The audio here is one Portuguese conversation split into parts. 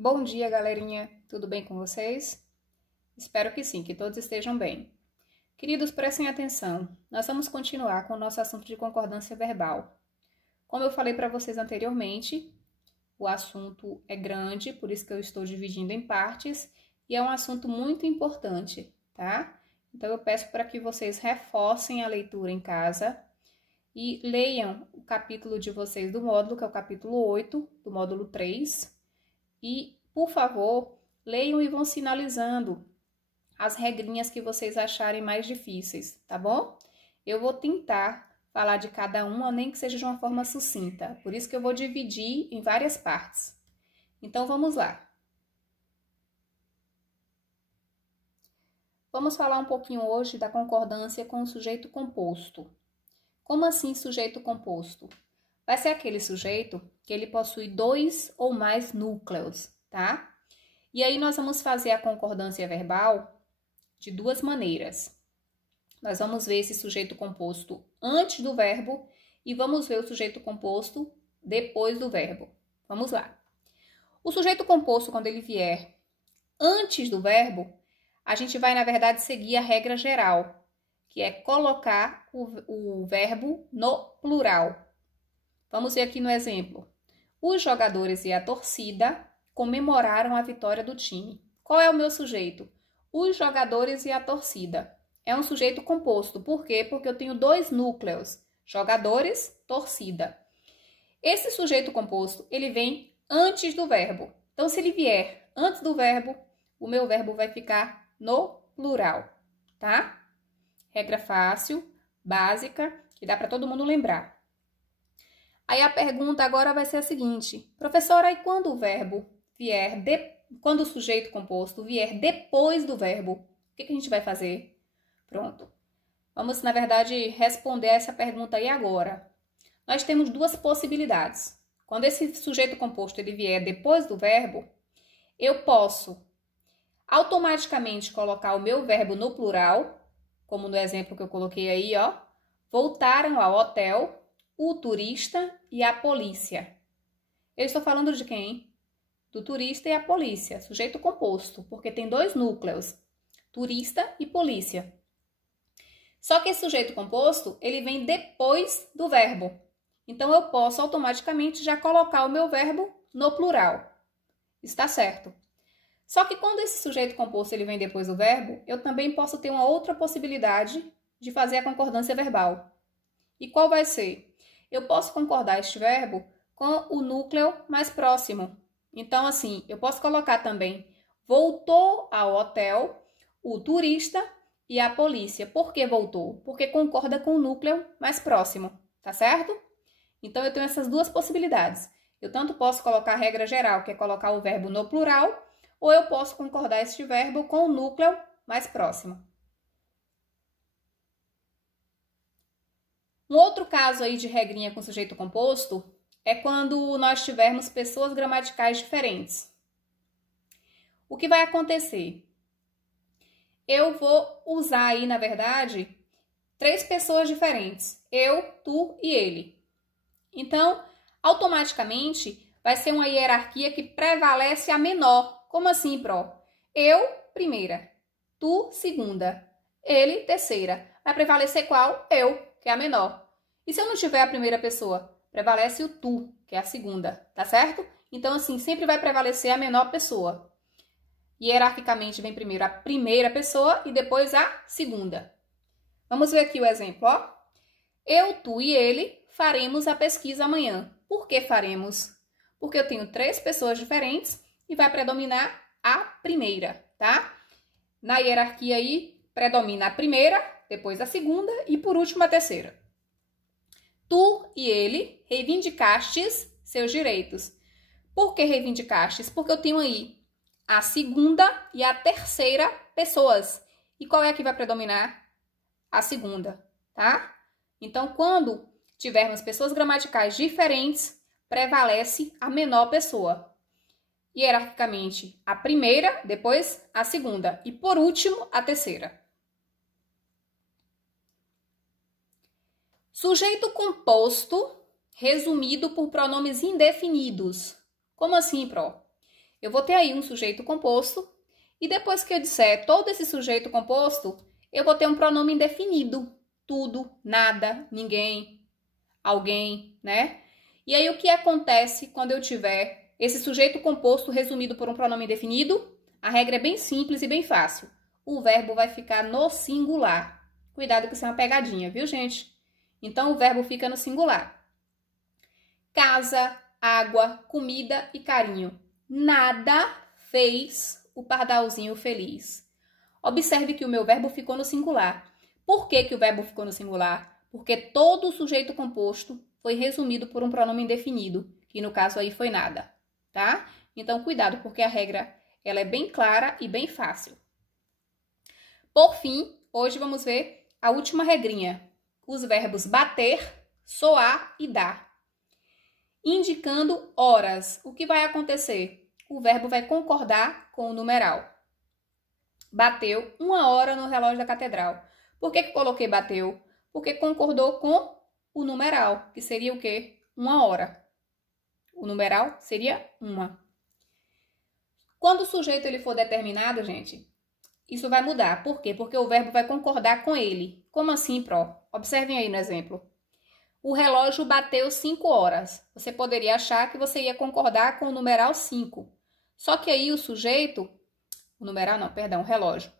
Bom dia, galerinha! Tudo bem com vocês? Espero que sim, que todos estejam bem. Queridos, prestem atenção. Nós vamos continuar com o nosso assunto de concordância verbal. Como eu falei para vocês anteriormente, o assunto é grande, por isso que eu estou dividindo em partes, e é um assunto muito importante, tá? Então, eu peço para que vocês reforcem a leitura em casa e leiam o capítulo de vocês do módulo, que é o capítulo 8, do módulo 3, e, por favor, leiam e vão sinalizando as regrinhas que vocês acharem mais difíceis, tá bom? Eu vou tentar falar de cada uma, nem que seja de uma forma sucinta. Por isso que eu vou dividir em várias partes. Então, vamos lá. Vamos falar um pouquinho hoje da concordância com o sujeito composto. Como assim sujeito composto? Vai ser aquele sujeito que ele possui dois ou mais núcleos, tá? E aí nós vamos fazer a concordância verbal de duas maneiras. Nós vamos ver esse sujeito composto antes do verbo e vamos ver o sujeito composto depois do verbo. Vamos lá. O sujeito composto, quando ele vier antes do verbo, a gente vai, na verdade, seguir a regra geral, que é colocar o verbo no plural. Vamos ver aqui no exemplo. Os jogadores e a torcida comemoraram a vitória do time. Qual é o meu sujeito? Os jogadores e a torcida. É um sujeito composto. Por quê? Porque eu tenho dois núcleos. Jogadores, torcida. Esse sujeito composto, ele vem antes do verbo. Então, se ele vier antes do verbo, o meu verbo vai ficar no plural, tá? Regra fácil, básica, que dá para todo mundo lembrar. Aí a pergunta agora vai ser a seguinte: professora, e quando o verbo vier, quando o sujeito composto vier depois do verbo, o que a gente vai fazer? Pronto. Vamos, na verdade, responder essa pergunta aí agora. Nós temos duas possibilidades. Quando esse sujeito composto ele vier depois do verbo, eu posso automaticamente colocar o meu verbo no plural, como no exemplo que eu coloquei aí, ó. Voltaram ao hotel o turista e a polícia. Eu estou falando de quem? Do turista e a polícia, sujeito composto, porque tem dois núcleos, turista e polícia. Só que esse sujeito composto, ele vem depois do verbo. Então, eu posso automaticamente já colocar o meu verbo no plural. Está certo. Só que quando esse sujeito composto ele vem depois do verbo, eu também posso ter uma outra possibilidade de fazer a concordância verbal. E qual vai ser? Eu posso concordar este verbo com o núcleo mais próximo. Então, assim, eu posso colocar também voltou ao hotel o turista e a polícia. Por que voltou? Porque concorda com o núcleo mais próximo, tá certo? Então, eu tenho essas duas possibilidades. Eu tanto posso colocar a regra geral, que é colocar o verbo no plural, ou eu posso concordar este verbo com o núcleo mais próximo. Um outro caso aí de regrinha com sujeito composto é quando nós tivermos pessoas gramaticais diferentes. O que vai acontecer? Eu vou usar aí, na verdade, três pessoas diferentes. Eu, tu e ele. Então, automaticamente, vai ser uma hierarquia que prevalece a menor. Como assim, Pro? Eu, primeira. Tu, segunda. Ele, terceira. Vai prevalecer qual? Eu, que é a menor. E se eu não tiver a primeira pessoa? Prevalece o tu, que é a segunda, tá certo? Então, assim, sempre vai prevalecer a menor pessoa. Hierarquicamente, vem primeiro a primeira pessoa e depois a segunda. Vamos ver aqui o exemplo, ó. Eu, tu e ele faremos a pesquisa amanhã. Por que faremos? Porque eu tenho três pessoas diferentes e vai predominar a primeira, tá? Na hierarquia aí, predomina a primeira, depois a segunda e por último a terceira. Tu e ele reivindicastes seus direitos. Por que reivindicastes? Porque eu tenho aí a segunda e a terceira pessoas. E qual é a que vai predominar? A segunda, tá? Então, quando tivermos pessoas gramaticais diferentes, prevalece a menor pessoa. Hierarquicamente, a primeira, depois a segunda e, por último, a terceira. Sujeito composto resumido por pronomes indefinidos. Como assim, Pro? Eu vou ter aí um sujeito composto e depois que eu disser todo esse sujeito composto, eu vou ter um pronome indefinido. Tudo, nada, ninguém, alguém, né? E aí o que acontece quando eu tiver esse sujeito composto resumido por um pronome indefinido? A regra é bem simples e bem fácil. O verbo vai ficar no singular. Cuidado que isso é uma pegadinha, viu, gente? Então, o verbo fica no singular. Casa, água, comida e carinho. Nada fez o pardalzinho feliz. Observe que o meu verbo ficou no singular. Por que o verbo ficou no singular? Porque todo o sujeito composto foi resumido por um pronome indefinido, que no caso aí foi nada, tá? Então, cuidado, porque a regra ela é bem clara e bem fácil. Por fim, hoje vamos ver a última regrinha. Os verbos bater, soar e dar. Indicando horas. O que vai acontecer? O verbo vai concordar com o numeral. Bateu 1 hora no relógio da catedral. Por que coloquei bateu? Porque concordou com o numeral, que seria o quê? 1 hora. O numeral seria 1. Quando o sujeito ele for determinado, gente, isso vai mudar. Por quê? Porque o verbo vai concordar com ele. Como assim, Pró? Observem aí no exemplo. O relógio bateu 5 horas. Você poderia achar que você ia concordar com o numeral 5. Só que aí o sujeito... O numeral não, perdão, o relógio.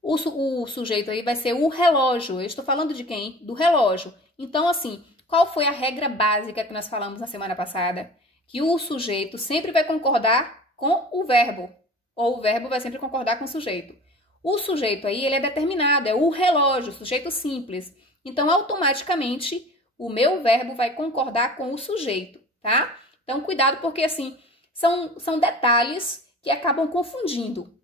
O sujeito aí vai ser o relógio. Eu estou falando de quem? Do relógio. Então, assim, qual foi a regra básica que nós falamos na semana passada? Que o sujeito sempre vai concordar com o verbo. Ou o verbo vai sempre concordar com o sujeito. O sujeito aí, ele é determinado, é o relógio, sujeito simples. Então, automaticamente, o meu verbo vai concordar com o sujeito, tá? Então, cuidado, porque, assim, são detalhes que acabam confundindo.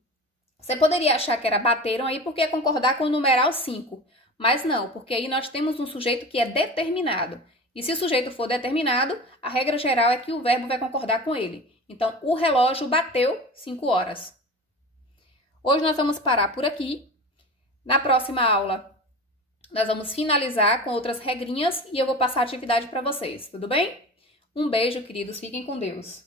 Você poderia achar que era bateram aí porque ia concordar com o numeral 5. Mas não, porque aí nós temos um sujeito que é determinado. E se o sujeito for determinado, a regra geral é que o verbo vai concordar com ele. Então, o relógio bateu 5 horas. Hoje nós vamos parar por aqui. Na próxima aula, nós vamos finalizar com outras regrinhas e eu vou passar a atividade para vocês, tudo bem? Um beijo, queridos. Fiquem com Deus.